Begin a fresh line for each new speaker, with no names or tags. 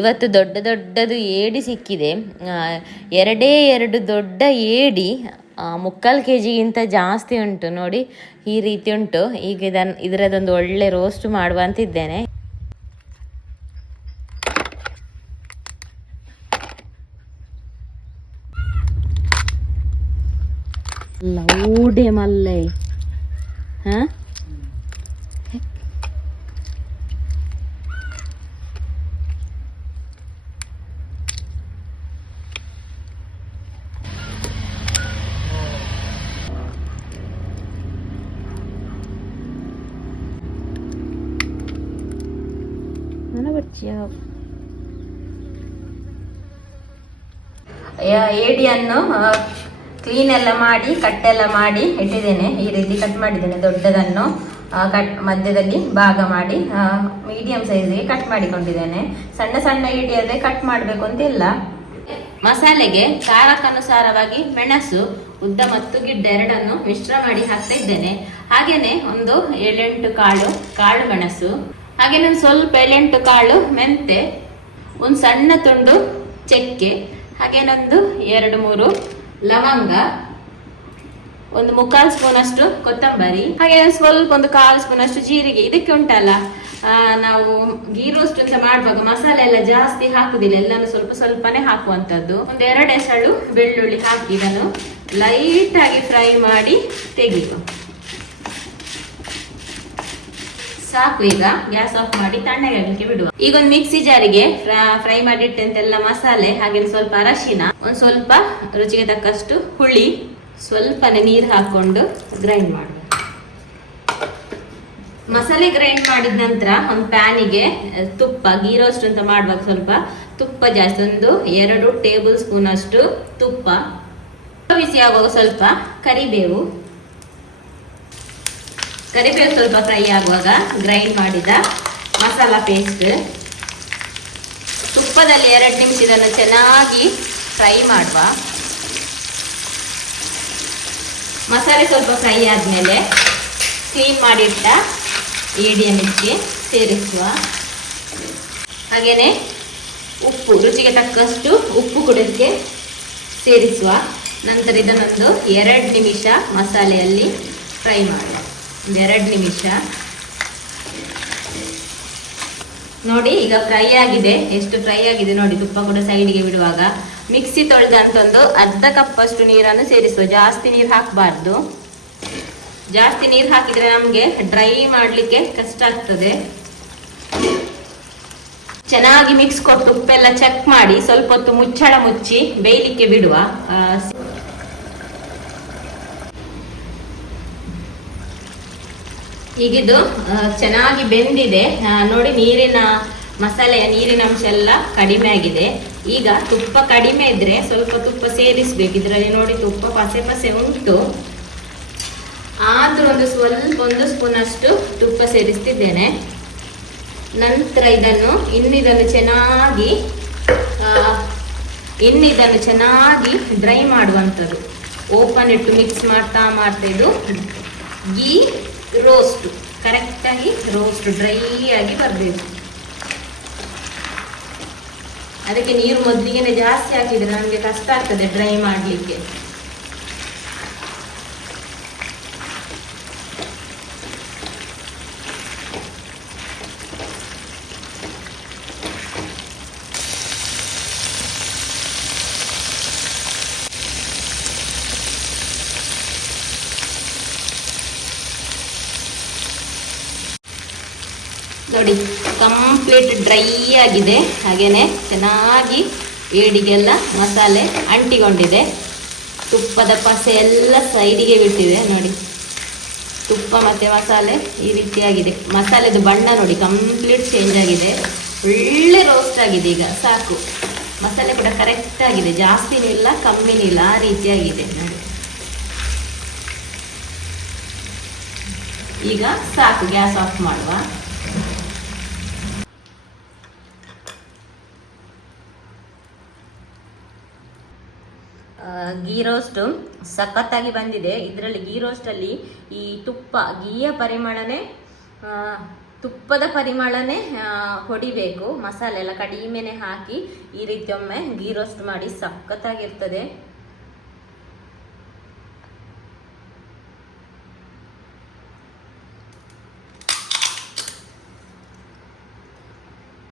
ಇವತ್ತು ದೊಡ್ಡ ದೊಡ್ಡದು ಏಡಿ ಸಿಕ್ಕಿದೆ. ಎರಡೇ ಎರಡು ದೊಡ್ಡ ಏಡಿ ಮುಕ್ಕಾಲು ಕೆ ಜಿಗಿಂತ ಜಾಸ್ತಿ ಉಂಟು. ನೋಡಿ, ಈ ರೀತಿ ಉಂಟು. ಈಗ ಇದನ್ನು ಇದರದೊಂದು ಒಳ್ಳೆ ರೋಸ್ಟ್ ಮಾಡುವ ಅಂತಿದ್ದೇನೆ. ಲೌಡೆ ಮಲ್ಲೆ. ಹಾ? ಏಡಿಯನ್ನು ಕ್ಲೀನ್ ಎಲ್ಲ ಮಾಡಿ ಕಟ್ ಎಲ್ಲ ಮಾಡಿ ಇಟ್ಟಿದ್ದೇನೆ. ಈ ರೀತಿ ಕಟ್ ಮಾಡಿದ್ದೇನೆ. ದೊಡ್ಡದನ್ನು ಆ, ಕಟ್ ಮಧ್ಯದಲ್ಲಿ ಭಾಗ ಮಾಡಿ ಮೀಡಿಯಂ ಸೈಜ್ಗೆ ಕಟ್ ಮಾಡಿಕೊಂಡಿದ್ದೇನೆ. ಸಣ್ಣ ಸಣ್ಣ ಏಡಿ ಆದ್ರೆ ಕಟ್ ಮಾಡಬೇಕು ಅಂತ ಇಲ್ಲ. ಮಸಾಲೆಗೆ ಖಾರಕ್ಕನುಸಾರವಾಗಿ ಮೆಣಸು ಉದ್ದ ಮತ್ತು ಗಿಡ್ಡ ಎರಡನ್ನು ಮಿಶ್ರ ಮಾಡಿ ಹಾಕ್ತಾ ಇದ್ದೇನೆ. ಹಾಗೇನೆ ಒಂದು ಏಳೆಂಟು ಕಾಳು ಕಾಳು ಮೆಣಸು ಹಾಗೇನೆ ನಾನು ಸ್ವಲ್ಪ ಏಳೆಂಟು ಕಾಳು ಮೆಂತೆ, ಒಂದು ಸಣ್ಣ ತುಂಡು ಚಕ್ಕೆ ಹಾಗೇನೊಂದು ಎರಡು ಮೂರು ಲವಂಗ, ಒಂದು ಮುಕ್ಕಾಲು ಸ್ಪೂನ್ ಅಷ್ಟು ಕೊತ್ತಂಬರಿ, ಹಾಗೆ ಸ್ವಲ್ಪ ಒಂದು ಕಾಲು ಸ್ಪೂನ್ ಅಷ್ಟು ಜೀರಿಗೆ. ಇದಕ್ಕೆ ಉಂಟಲ್ಲ ನಾವು ಗೀ ರೋಸ್ಟ್ ಅಂತ ಮಾಡುವಾಗ ಮಸಾಲೆ ಎಲ್ಲ ಜಾಸ್ತಿ ಹಾಕುದಿಲ್ಲ. ಎಲ್ಲಾನು ಸ್ವಲ್ಪ ಸ್ವಲ್ಪನೇ ಹಾಕುವಂತದ್ದು ಒಂದು ಎರಡು ಎಸಳು ಬೆಳ್ಳುಳ್ಳಿ ಹಾಕಿ ಇದನ್ನು ಲೈಟ್ ಆಗಿ ಫ್ರೈ ಮಾಡಿ ತೆಗೆಯುವ. ಸಾಕು ಈಗ. ಗ್ಯಾಸ್ ಆಫ್ ಮಾಡಿ ತಣ್ಣಗೆ ಆಗ್ಲಿಕ್ಕೆ ಬಿಡುವ. ಈಗ ಒಂದು ಮಿಕ್ಸಿ ಜಾರಿಗೆ ಫ್ರೈ ಮಾಡಿಟ್ಟಂತೆಲ್ಲ ಮಸಾಲೆ ಹಾಗೆ ಸ್ವಲ್ಪ ಅರಶಿನ, ಒಂದ್ ಸ್ವಲ್ಪ ರುಚಿಗೆ ತಕ್ಕಷ್ಟು ಹುಳಿ, ಸ್ವಲ್ಪನೇ ನೀರು ಹಾಕೊಂಡು ಗ್ರೈಂಡ್ ಮಾಡುವ. ಮಸಾಲೆ ಗ್ರೈಂಡ್ ಮಾಡಿದ ನಂತರ ಒಂದು ಪ್ಯಾನಿಗೆ ತುಪ್ಪ ಗೀರೋಷ್ಟು ಅಂತ ಮಾಡುವಾಗ ಸ್ವಲ್ಪ ತುಪ್ಪ ಜಾಸ್ತಿ, ಒಂದು ಎರಡು ಟೇಬಲ್ ಸ್ಪೂನ್ ಅಷ್ಟು ತುಪ್ಪ. ಬಿಸಿ ಆಗುವಾಗ ಸ್ವಲ್ಪ ಕರಿಬೇವು. ಕರಿಬೇವು ಸ್ವಲ್ಪ ಫ್ರೈ ಆಗುವಾಗ ಗ್ರೈಂಡ್ ಮಾಡಿದ ಮಸಾಲ ಪೇಸ್ಟ್ ತುಪ್ಪದಲ್ಲಿ ಎರಡು ನಿಮಿಷ ಇದನ್ನು ಚೆನ್ನಾಗಿ ಫ್ರೈ ಮಾಡುವ. ಮಸಾಲೆ ಸ್ವಲ್ಪ ಫ್ರೈ ಆದಮೇಲೆ ಕ್ಲೀನ್ ಮಾಡಿಟ್ಟ ಏಡಿಯನ್ನಿಗೆ ಸೇರಿಸುವ. ಹಾಗೆಯೇ ಉಪ್ಪು, ರುಚಿಗೆ ತಕ್ಕಷ್ಟು ಉಪ್ಪು ಕೂಡ ಇದಕ್ಕೆ ಸೇರಿಸುವ. ನಂತರ ಇದನ್ನೊಂದು ಎರಡು ನಿಮಿಷ ಮಸಾಲೆಯಲ್ಲಿ ಫ್ರೈ ಮಾಡುವ. ಎರಡು ನಿಮಿಷ. ನೋಡಿ, ಈಗ ಫ್ರೈ ಆಗಿದೆ. ಎಷ್ಟು ಫ್ರೈ ಆಗಿದೆ ನೋಡಿ, ತುಪ್ಪ ಕೂಡ ಸೈಡಿಗೆ ಬಿಡುವಾಗ. ಮಿಕ್ಸಿ ತೊಳೆದಂತೊಂದು ಅರ್ಧ ಕಪ್ಪಷ್ಟು ನೀರನ್ನು ಸೇರಿಸುವ. ಜಾಸ್ತಿ ನೀರು ಹಾಕಬಾರ್ದು. ಜಾಸ್ತಿ ನೀರು ಹಾಕಿದ್ರೆ ನಮಗೆ ಡ್ರೈ ಮಾಡಲಿಕ್ಕೆ ಕಷ್ಟ ಆಗ್ತದೆ. ಚೆನ್ನಾಗಿ ಮಿಕ್ಸ್ ಕೊಟ್ಟು ಉಪ್ಪೆಲ್ಲ ಚೆಕ್ ಮಾಡಿ, ಸ್ವಲ್ಪ ಹೊತ್ತು ಮುಚ್ಚಳ ಮುಚ್ಚಿ ಬೇಯಲಿಕ್ಕೆ ಬಿಡುವ ಆ, ಈಗಿದು ಚೆನ್ನಾಗಿ ಬೆಂದಿದೆ. ನೋಡಿ ನೀರಿನ ಮಸಾಲೆಯ ನೀರಿನ ಅಂಶ ಎಲ್ಲ ಕಡಿಮೆ ಆಗಿದೆ. ಈಗ ತುಪ್ಪ ಕಡಿಮೆ ಇದ್ರೆ ಸ್ವಲ್ಪ ತುಪ್ಪ ಸೇರಿಸ್ಬೇಕು. ಇದರಲ್ಲಿ ನೋಡಿ ತುಪ್ಪ ಪಸೆ ಪಸೆ ಉಂಟು. ಆದ್ರೂ ಒಂದು ಸ್ವಲ್ಪ, ಒಂದು ಸ್ಪೂನ್ ಅಷ್ಟು ತುಪ್ಪ ಸೇರಿಸ್ತಿದ್ದೇನೆ. ನಂತರ ಇದನ್ನು ಇನ್ನಿದನ್ನು ಚೆನ್ನಾಗಿ ಇನ್ನಿದನ್ನು ಚೆನ್ನಾಗಿ ಡ್ರೈ ಮಾಡುವಂಥದ್ದು. ಓಪನ್ ಇಟ್ಟು ಮಿಕ್ಸ್ ಮಾಡ್ತಾ ಮಾಡ್ತಾ ಇದು. ಗೀ ರೋಸ್ಟ್ ಕರೆಕ್ಟಾಗಿ ರೋಸ್ಟ್ ಡ್ರೈ ಆಗಿ ಬರಬೇಕು. ಅದಕ್ಕೆ ನೀರು ಮೊದಲಿಗೆ ಜಾಸ್ತಿ ಹಾಕಿದ್ರೆ ನಮಗೆ ಕಷ್ಟ ಆಗ್ತದೆ ಡ್ರೈ ಮಾಡಲಿಕ್ಕೆ. ನೋಡಿ ಕಂಪ್ಲೀಟ್ ಡ್ರೈ ಆಗಿದೆ. ಹಾಗೇ ಚೆನ್ನಾಗಿ ಏಡಿಗೆಲ್ಲ ಮಸಾಲೆ ಅಂಟಿಕೊಂಡಿದೆ ತುಪ್ಪದ ಪಸೆ ಎಲ್ಲ ಸೈಡಿಗೆ ಬಿಟ್ಟಿದೆ, ನೋಡಿ. ತುಪ್ಪ ಮತ್ತು ಮಸಾಲೆ ಈ ರೀತಿಯಾಗಿದೆ. ಮಸಾಲೆದು ಬಣ್ಣ ನೋಡಿ ಕಂಪ್ಲೀಟ್ ಚೇಂಜ್ ಆಗಿದೆ. ಒಳ್ಳೆ ರೋಸ್ಟ್ ಆಗಿದೆ ಈಗ, ಸಾಕು. ಮಸಾಲೆ ಕೂಡ ಕರೆಕ್ಟ್ ಆಗಿದೆ. ಜಾಸ್ತಿನೂ ಇಲ್ಲ ಕಮ್ಮಿನೂ ಇಲ್ಲ, ಆ ರೀತಿಯಾಗಿದೆ, ನೋಡಿ. ಈಗ ಸಾಕು, ಗ್ಯಾಸ್ ಆಫ್ ಮಾಡುವ. ಗೀ ರೋಸ್ಟು ಸಖತ್ತಾಗಿ ಬಂದಿದೆ. ಇದರಲ್ಲಿ ಗೀ ರೋಸ್ಟಲ್ಲಿ ಈ ತುಪ್ಪ ಗೀಯ ಪರಿಮಳನೇ ತುಪ್ಪದ ಪರಿಮಳನೇ ಹೊಡಿಬೇಕು. ಮಸಾಲೆ ಎಲ್ಲ ಕಡಿಮೆನೆ ಹಾಕಿ ಈ ರೀತಿ ಒಮ್ಮೆ ಗೀ ರೋಸ್ಟ್ ಮಾಡಿ ಸಖತ್ತಾಗಿರ್ತದೆ.